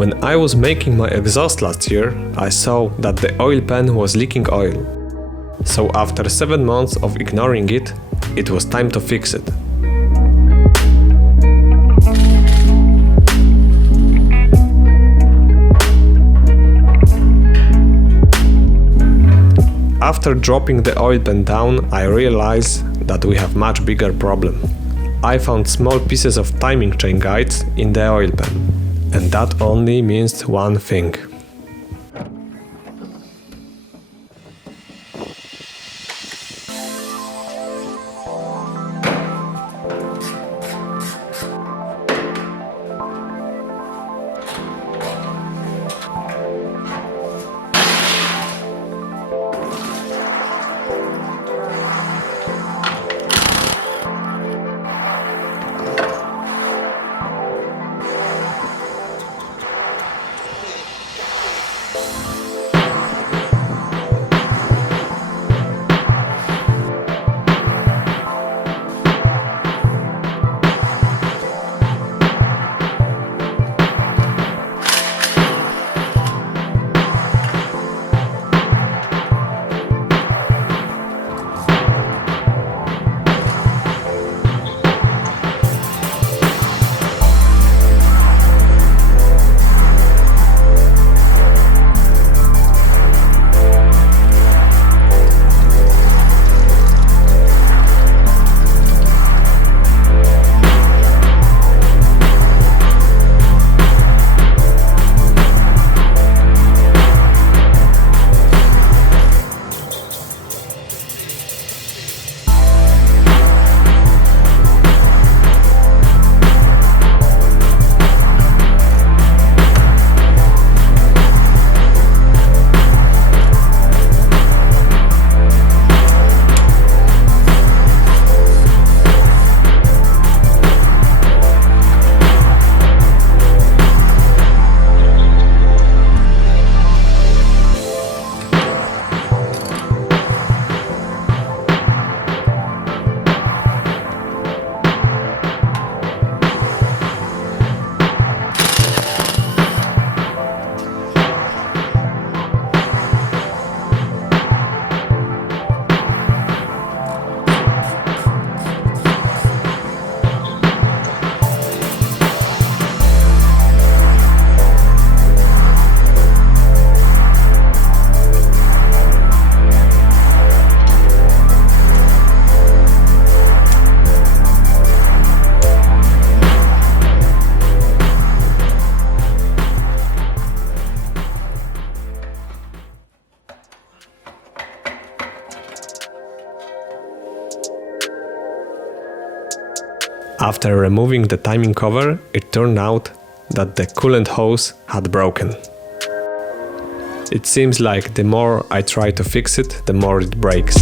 When I was making my exhaust last year, I saw that the oil pan was leaking oil. So after 7 months of ignoring it, it was time to fix it. After dropping the oil pan down, I realized that we have much bigger problem. I found small pieces of timing chain guides in the oil pan, and that only means one thing. After removing the timing cover, it turned out that the coolant hose had broken. It seems like the more I try to fix it, the more it breaks.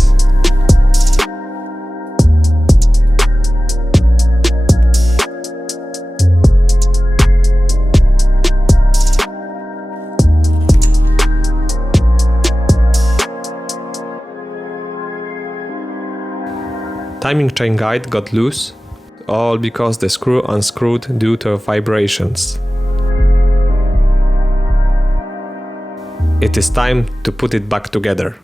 Timing chain guide got loose, all because the screw unscrewed due to vibrations. It is time to put it back together.